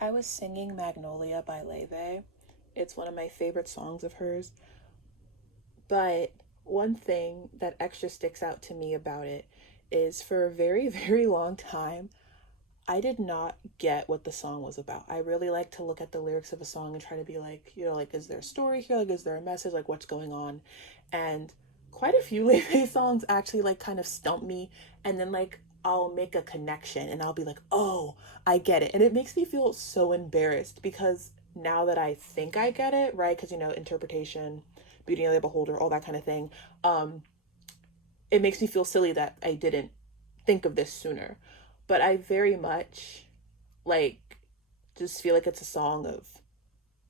I was singing Magnolia by Leve. It's one of my favorite songs of hers. But one thing that extra sticks out to me about it is for a very, very long time, I did not get what the song was about. I really like to look at the lyrics of a song and try to be like, like, is there a story here? Like, is there a message? Like, what's going on? And quite a few Leve songs actually, like, kind of stump me. And then, like, I'll make a connection and I'll be like, oh, I get it. And it makes me feel so embarrassed because now that I think I get it, right? Because, interpretation, beauty of the beholder, all that kind of thing. Um, it makes me feel silly that I didn't think of this sooner. But I very much like just feel like it's a song of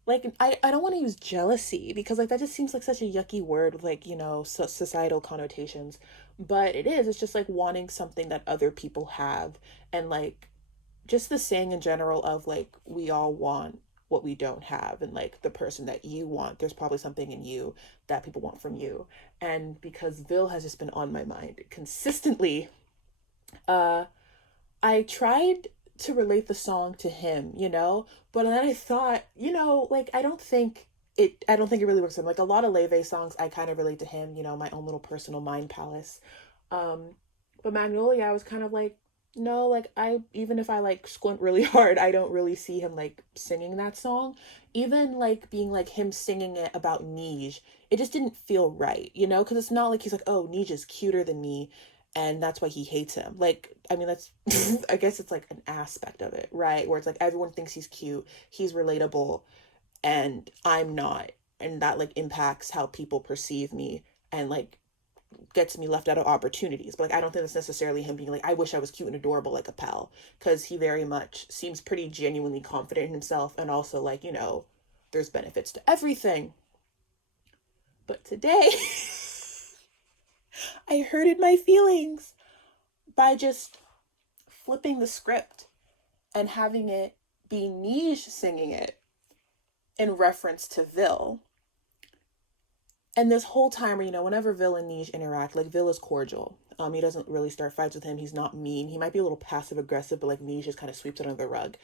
like I don't want to use jealousy because like that just seems like such a yucky word with like, societal connotations. But it's just like wanting something that other people have and like just the saying in general of like we all want what we don't have and like the person that you want there's probably something in you that people want from you. And because Vil has just been on my mind consistently, uh I tried to relate the song to him, but then I thought, like I don't think it really works for him. Like a lot of Leve songs I kind of relate to him, my own little personal mind palace. Um but Magnolia I was kind of like, no, like I even if I like squint really hard, I don't really see him like singing that song. Even like being like him singing it about Neige, it just didn't feel right, because it's not like he's like, oh, Neige is cuter than me and that's why he hates him. Like, I mean, that's I guess it's like an aspect of it, right? Where it's like everyone thinks he's cute, he's relatable, and I'm not, and that like impacts how people perceive me and like gets me left out of opportunities. But like, I don't think that's necessarily him being like, I wish I was cute and adorable like a pal, because he very much seems pretty genuinely confident in himself, and also like there's benefits to everything. But today, I hurted my feelings by just flipping the script and having it be Neige singing it in reference to Vil. And this whole time, whenever Vil and Neige interact, like Vil is cordial. He doesn't really start fights with him. He's not mean. He might be a little passive aggressive, but like Neige just kind of sweeps it under the rug.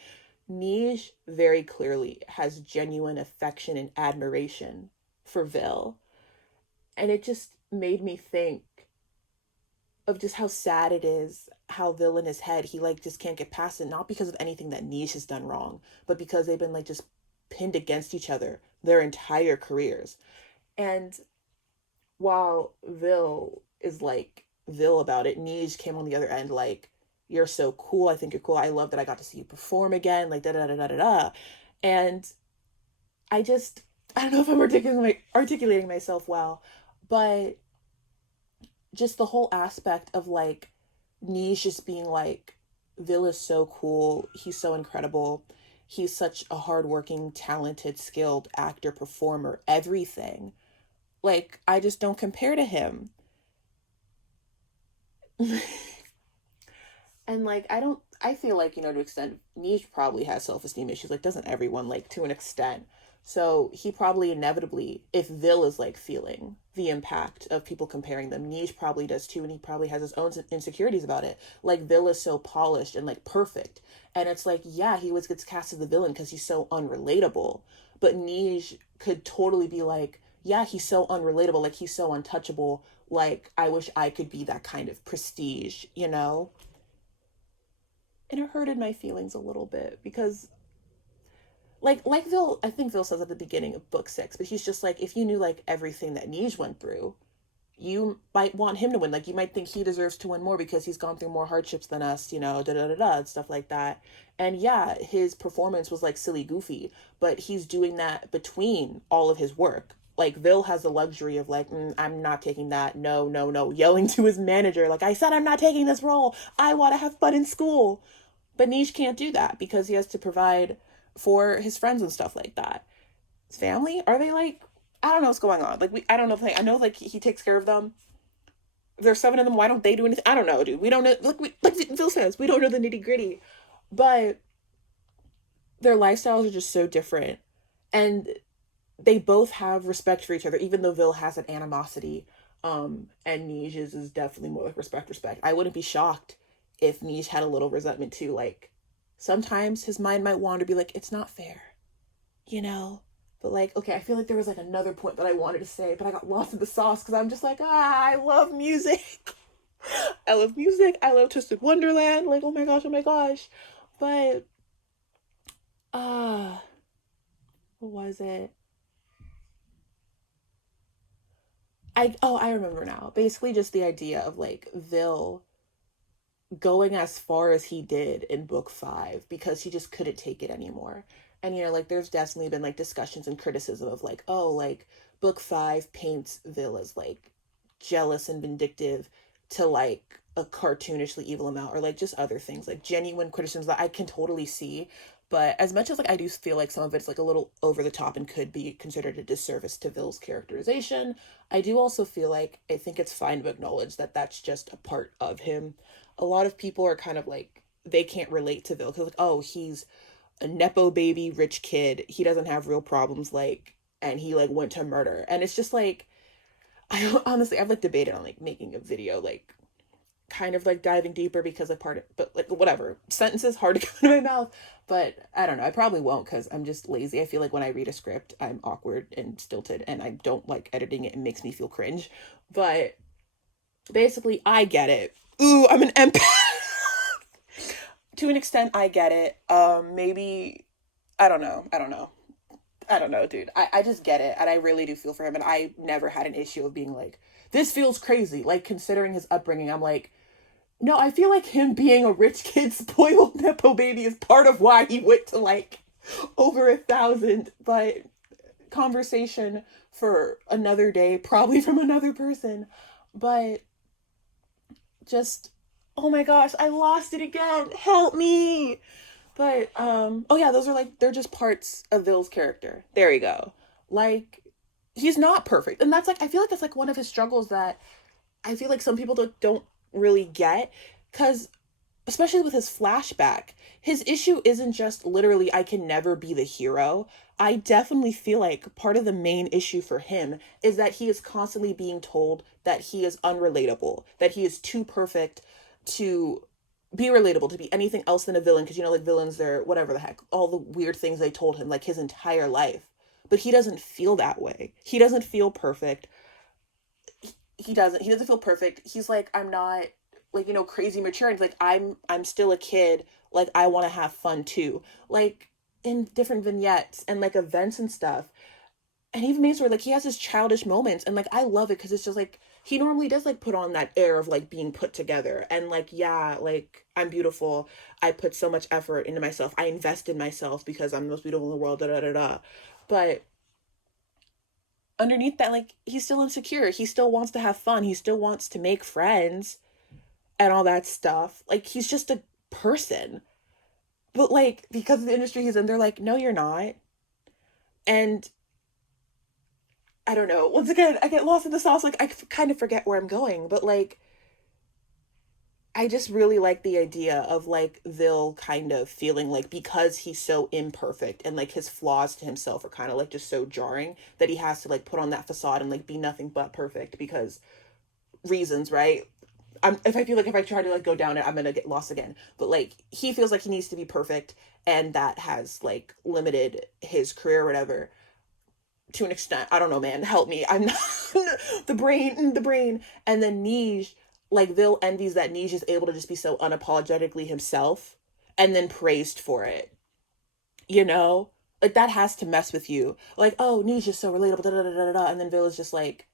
Neige very clearly has genuine affection and admiration for Vil. And it just made me think of just how sad it is how Vil in his head he like just can't get past it, not because of anything that Niche has done wrong, but because they've been like just pinned against each other their entire careers. And while Vil is like Vil about it, Niche came on the other end like, you're so cool, I think you're cool, I love that I got to see you perform again, like da da da da da da. And I just I don't know if I'm articulating myself well, but just the whole aspect of like Niche just being like, Vil is so cool, he's so incredible, he's such a hardworking, talented, skilled actor, performer, everything. Like, I just don't compare to him. And like, I feel like, to extent, Niche probably has self esteem issues. Like, doesn't everyone, like, to an extent? So he probably inevitably, if Vil is like feeling the impact of people comparing them, Niche probably does too, and he probably has his own insecurities about it. Like Vil is so polished and like perfect, and it's like, yeah, he always gets cast as the villain because he's so unrelatable. But Niche could totally be like, yeah, he's so unrelatable, like he's so untouchable. Like I wish I could be that kind of prestige. And it hurted my feelings a little bit because like Vil, I think Vil says at the beginning of book six, but he's just like, if you knew like everything that Neige went through, you might want him to win. Like you might think he deserves to win more because he's gone through more hardships than us, da da da da, and stuff like that. And yeah, his performance was like silly goofy, but he's doing that between all of his work. Like Vil has the luxury of like, I'm not taking that. No, no, no, yelling to his manager, like I said, I'm not taking this role. I want to have fun in school. But Niche can't do that because he has to provide for his friends and stuff like that. His family, are they like, I don't know what's going on. Like I don't know. I know like he takes care of them. If there's seven of them, why don't they do anything? I don't know, dude. We don't know. Like Phil says, we don't know the nitty gritty. But their lifestyles are just so different, and they both have respect for each other. Even though Vil has an animosity, and Neige's is definitely more like respect. I wouldn't be shocked if Neige had a little resentment too. Like sometimes his mind might wander, be like, it's not fair, you know? But like, okay, I feel like there was like another point that I wanted to say, but I got lost in the sauce because I'm just like, I love music. I love music. I love Twisted Wonderland. Like, oh my gosh, oh my gosh. But, uh, what was it? I remember now. Basically just the idea of like Vil going as far as he did in book 5 because he just couldn't take it anymore. And like there's definitely been like discussions and criticism of like, oh, like book 5 paints Vil as like jealous and vindictive to like a cartoonishly evil amount, or like just other things, like genuine criticisms that I can totally see. But as much as like I do feel like some of it's like a little over the top and could be considered a disservice to Vil's characterization, I do also feel like I think it's fine to acknowledge that that's just a part of him. A lot of people are kind of like, they can't relate to Vil because like, oh, he's a nepo baby rich kid, he doesn't have real problems, like, and he like went to murder. And it's just like, I honestly, I've like debated on like making a video like kind of like diving deeper because of part of, but like whatever, sentences hard to come out of my mouth. But I don't know, I probably won't because I'm just lazy. I feel like when I read a script I'm awkward and stilted and I don't like editing it. It makes me feel cringe. But basically I get it. Ooh, I'm an empath. To an extent I get it. Maybe I don't know, dude. I just get it. And I really do feel for him. And I never had an issue of being like, this feels crazy. Like, considering his upbringing, I'm like, no, I feel like him being a rich kid, spoiled Nepo baby is part of why he went to like over 1,000. But conversation for another day, probably from another person. But just, oh my gosh, I lost it again. Help me. But oh yeah, those are like, they're just parts of Vil's character. There you go. Like, he's not perfect. And that's like, I feel like that's like one of his struggles that I feel like some people don't really get, cuz especially with his flashback, his issue isn't just literally I can never be the hero. I definitely feel like part of the main issue for him is that he is constantly being told that he is unrelatable, that he is too perfect to be relatable, to be anything else than a villain, because like villains, they're whatever the heck, all the weird things they told him like his entire life. But he doesn't feel that way. He doesn't feel perfect. He doesn't feel perfect. He's like, I'm not like, crazy mature, and like I'm still a kid, like I want to have fun too, like in different vignettes and like events and stuff. And even makes where like he has his childish moments, and like I love it because it's just like he normally does like put on that air of like being put together and like, yeah, like I'm beautiful, I put so much effort into myself, I invest in myself because I'm the most beautiful in the world, da da da da. But underneath that, like, he's still insecure, he still wants to have fun, he still wants to make friends and all that stuff. Like, he's just a person. But like, because of the industry he's in, they're like, no, you're not. And I don't know. Once again, I get lost in the sauce. Like, kind of forget where I'm going. But, like, I just really like the idea of, like, Vil kind of feeling like because he's so imperfect and, like, his flaws to himself are kind of, like, just so jarring that he has to, like, put on that facade and, like, be nothing but perfect because reasons, right? If I feel like if I try to, like, go down it, I'm gonna get lost again. But, like, he feels like he needs to be perfect, and that has, like, limited his career or whatever to an extent. I don't know, man. Help me. I'm not the brain. And then Neige, like Vil envies that Neige is able to just be so unapologetically himself and then praised for it. You know? Like that has to mess with you. Like, oh, Neige is so relatable, da da da da da, and then Vil is just like,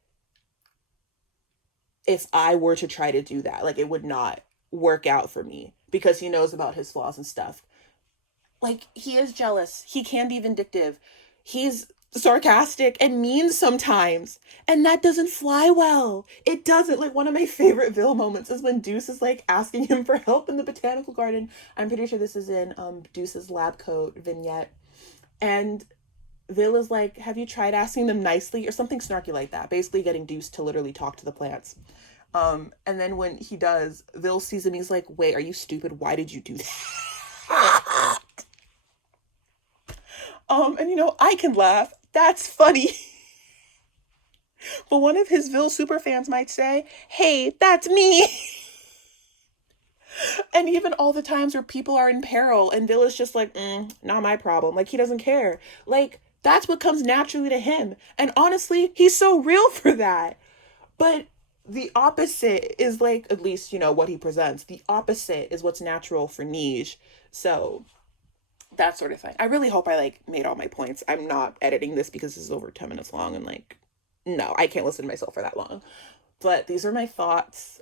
if I were to try to do that, like it would not work out for me because he knows about his flaws and stuff. Like, he is jealous. He can be vindictive. He's sarcastic and mean sometimes. And that doesn't fly well. It doesn't. Like, one of my favorite Vil moments is when Deuce is, like, asking him for help in the botanical garden. I'm pretty sure this is in Deuce's lab coat vignette. And Vil is like, have you tried asking them nicely? Or something snarky like that. Basically getting Deuce to literally talk to the plants. And then when he does, Vil sees him, he's like, wait, are you stupid? Why did you do that? And I can laugh. That's funny. But one of his Vil super fans might say, hey, that's me. And even all the times where people are in peril and Bill is just like, not my problem. Like, he doesn't care. Like, that's what comes naturally to him. And honestly, he's so real for that. But the opposite is like, at least, what he presents. The opposite is what's natural for Neige. So that sort of thing. I really hope I like made all my points. I'm not editing this because this is over 10 minutes long and like, no, I can't listen to myself for that long. But these are my thoughts.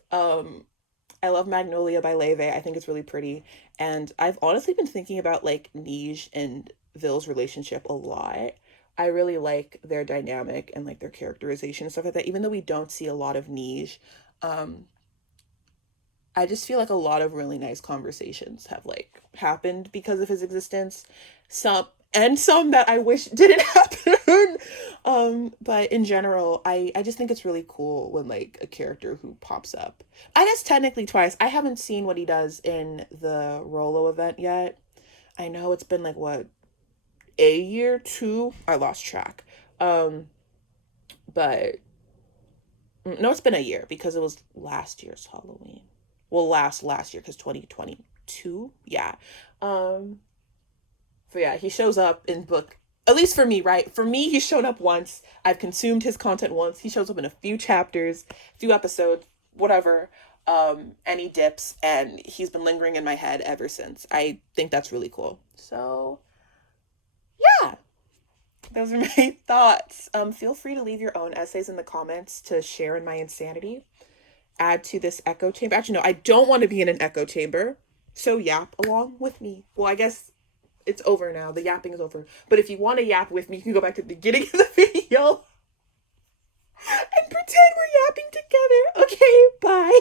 I love Magnolia by Leve. I think it's really pretty. And I've honestly been thinking about like Neige and Ville's relationship a lot. I really like their dynamic and like their characterization and stuff like that. Even though we don't see a lot of Neige, I just feel like a lot of really nice conversations have like happened because of his existence. Some that I wish didn't happen. But in general, I just think it's really cool when like a character who pops up. I guess technically twice. I haven't seen what he does in the Rolo event yet. I know it's been like what, a year, two? I lost track. But no, it's been a year because it was last year's Halloween. Well, last year because 2022. Yeah. So yeah, he shows up in book, at least for me, right? For me, he's shown up once. I've consumed his content once. He shows up in a few chapters, few episodes, whatever. And he dips, and he's been lingering in my head ever since. I think that's really cool. So yeah, those are my thoughts. Feel free to leave your own essays in the comments to share in my insanity. Add to this echo chamber. Actually, no, I don't want to be in an echo chamber. So yap along with me. Well, I guess it's over now. The yapping is over. But if you want to yap with me, you can go back to the beginning of the video and pretend we're yapping together. Okay, bye.